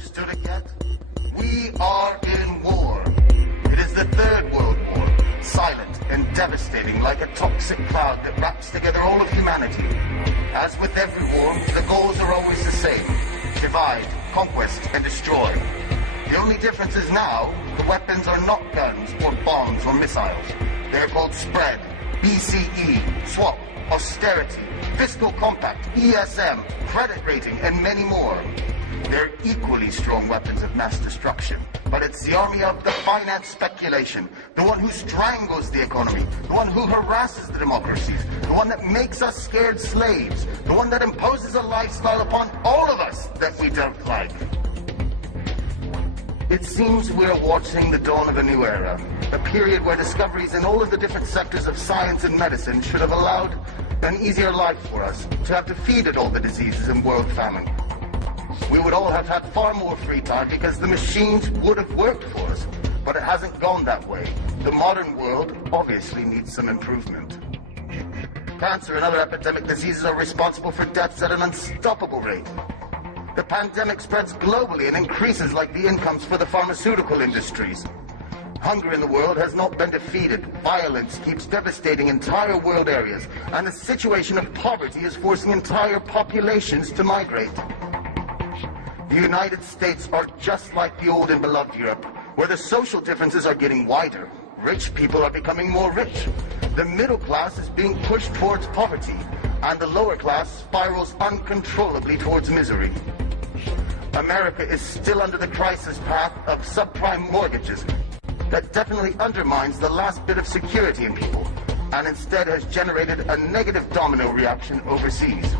understood it yet? We are in war. It is the Third World War, silent and devastating like a toxic cloud that wraps together all of humanity. As with every war, the goals are always the same: divide, conquest, and destroy. The only difference is now, the weapons are not guns or bombs or missiles. They're called spread, BCE, swap, austerity, fiscal compact, ESM, credit rating, and many more. They're equally strong weapons of mass destruction, but it's the army of the finance speculation, the one who strangles the economy, the one who harasses the democracies, the one that makes us scared slaves, the one that imposes a lifestyle upon all of us that we don't like. It seems we're watching the dawn of a new era, a period where discoveries in all of the different sectors of science and medicine should have allowed an easier life for us, to have defeated all the diseases and world famine. We would all have had far more free time because the machines would have worked for us, but it hasn't gone that way. The modern world obviously needs some improvement. Cancer and other epidemic diseases are responsible for deaths at an unstoppable rate. The pandemic spreads globally and increases like the incomes for the pharmaceutical industries. Hunger in the world has not been defeated. Violence keeps devastating entire world areas, and the situation of poverty is forcing entire populations to migrate. The United States are just like the old and beloved Europe, where the social differences are getting wider. Rich people are becoming more rich. The middle class is being pushed towards poverty, and the lower class spirals uncontrollably towards misery. America is still under the crisis path of subprime mortgages that definitely undermines the last bit of security in people, and instead has generated a negative domino reaction overseas.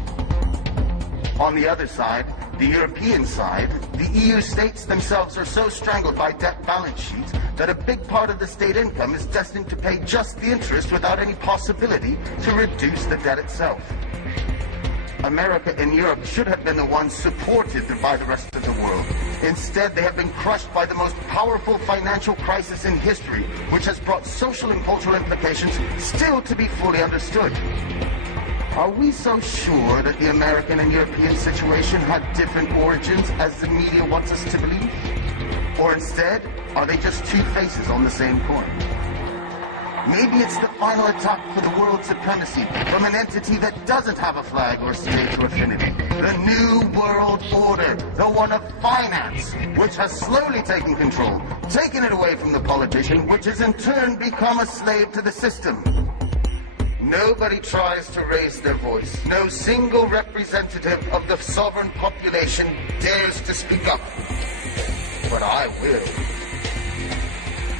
On the other side, the European side, the EU states themselves are so strangled by debt balance sheets that a big part of the state income is destined to pay just the interest without any possibility to reduce the debt itself. America and Europe should have been the ones supported by the rest of the world. Instead, they have been crushed by the most powerful financial crisis in history, which has brought social and cultural implications still to be fully understood. Are we so sure that the American and European situation had different origins as the media wants us to believe? Or instead, are they just two faces on the same coin? Maybe it's the final attack for the world supremacy from an entity that doesn't have a flag or state or affinity. The New World Order, the one of finance, which has slowly taken control, taken it away from the politician, which has in turn become a slave to the system. Nobody tries to raise their voice. No single representative of the sovereign population dares to speak up. But I will.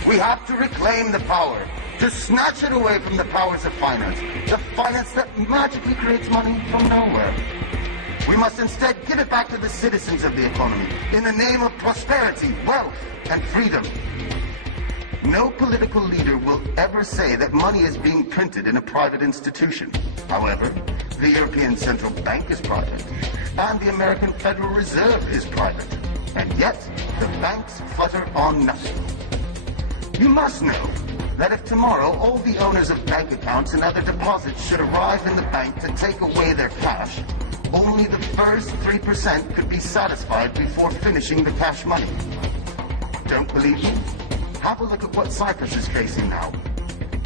We have to reclaim the power, to snatch it away from the powers of finance, the finance that magically creates money from nowhere. We must instead give it back to the citizens of the economy in the name of prosperity, wealth, and freedom. No political leader will ever say that money is being printed in a private institution. However, the European Central Bank is private, and the American Federal Reserve is private. And yet, the banks flutter on nothing. You must know that if tomorrow all the owners of bank accounts and other deposits should arrive in the bank to take away their cash, only the first 3% could be satisfied before finishing the cash money. Don't believe me? Have a look at what Cyprus is facing now.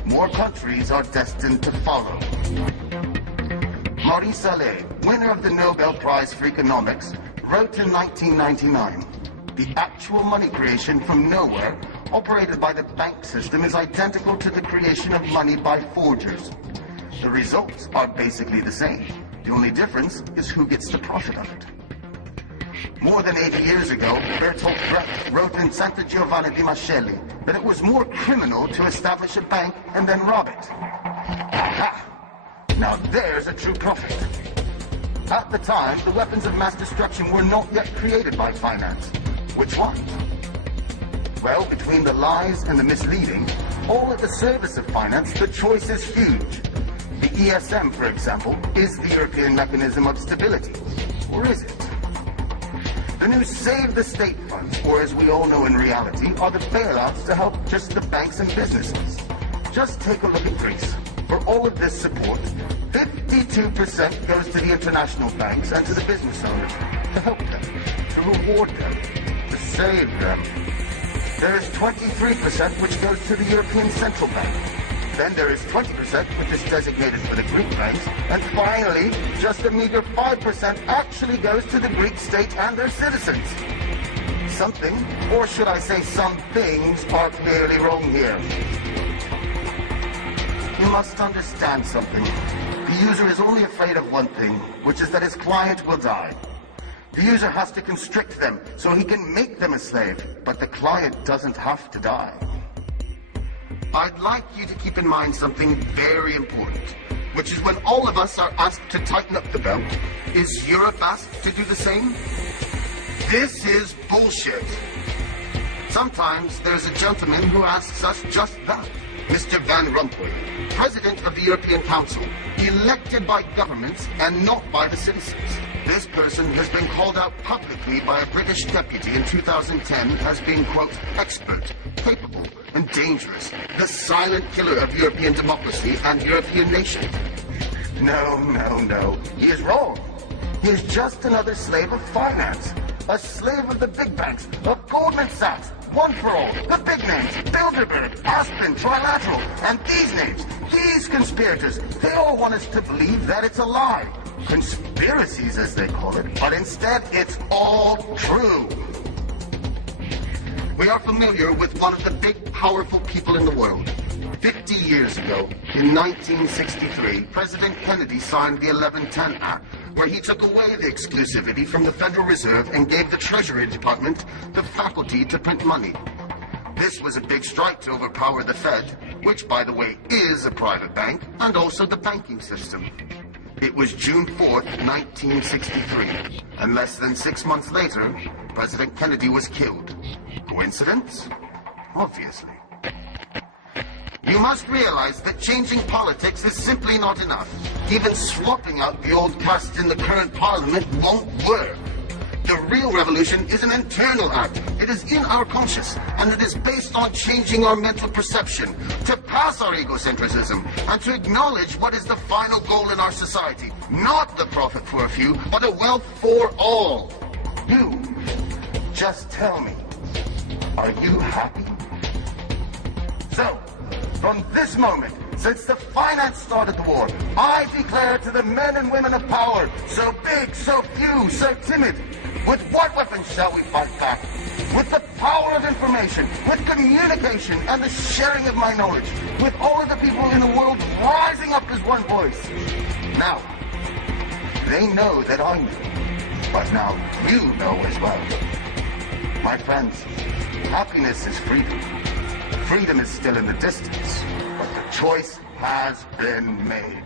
More countries are destined to follow. Maurice Allais, winner of the Nobel Prize for Economics, wrote in 1999, "The actual money creation from nowhere operated by the bank system is identical to the creation of money by forgers. The results are basically the same. The only difference is who gets the profit of it." More than 80 years ago, Bertolt Brecht wrote in Santa Giovanna di Mascelli that it was more criminal to establish a bank and then rob it. Aha! Now there's a true prophet. At the time, the weapons of mass destruction were not yet created by finance. Which ones? Well, between the lies and the misleading, all at the service of finance, the choice is huge. The ESM, for example, is the European mechanism of stability. Or is it? The new Save the State funds, or as we all know in reality, are the bailouts to help just the banks and businesses. Just take a look at Greece. For all of this support, 52% goes to the international banks and to the business owners to help them, to reward them. enslave them. There is 23% which goes to the European Central Bank. Then there is 20% which is designated for the Greek banks. And finally, just a meager 5% actually goes to the Greek state and their citizens. Something, or should I say some things, are clearly wrong here. You must understand something. The user is only afraid of one thing, which is that his client will die. The user has to constrict them so he can make them a slave, but the client doesn't have to die. I'd like you to keep in mind something very important, which is when all of us are asked to tighten up the belt, is Europe asked to do the same? This is bullshit. Sometimes there's a gentleman who asks us just that. Mr. Van Rompuy, President of the European Council, elected by governments and not by the citizens. This person has been called out publicly by a British deputy in 2010 as being, quote, expert, capable, and dangerous, the silent killer of European democracy and European nation. No. He is wrong. He is just another slave of finance. A slave of the big banks, of Goldman Sachs, One for All, the big names, Bilderberg, Aspen, Trilateral, and these names, these conspirators, they all want us to believe that it's a lie. Conspiracies, as they call it, but instead it's all true. We are familiar with one of the big, powerful people in the world. 50 years ago, in 1963, President Kennedy signed the 1110 Act, where he took away the exclusivity from the Federal Reserve and gave the Treasury Department the faculty to print money. This was a big strike to overpower the Fed, which, by the way, is a private bank, and also the banking system. It was June 4th, 1963, and less than 6 months later, President Kennedy was killed. Coincidence? Obviously. You must realize that changing politics is simply not enough. Even swapping out the old caste in the current parliament won't work. The real revolution is an internal act. It is in our conscious, and it is based on changing our mental perception, to pass our egocentrism, and to acknowledge what is the final goal in our society. Not the profit for a few, but a wealth for all. You, just tell me, are you happy? So, from this moment, since the finance started the war, I declare to the men and women of power, so big, so few, so timid, with what weapons shall we fight back? With the power of information, with communication and the sharing of my knowledge, with all of the people in the world rising up as one voice. Now, they know that I know, but now you know as well. My friends, happiness is freedom. Freedom is still in the distance, but the choice has been made.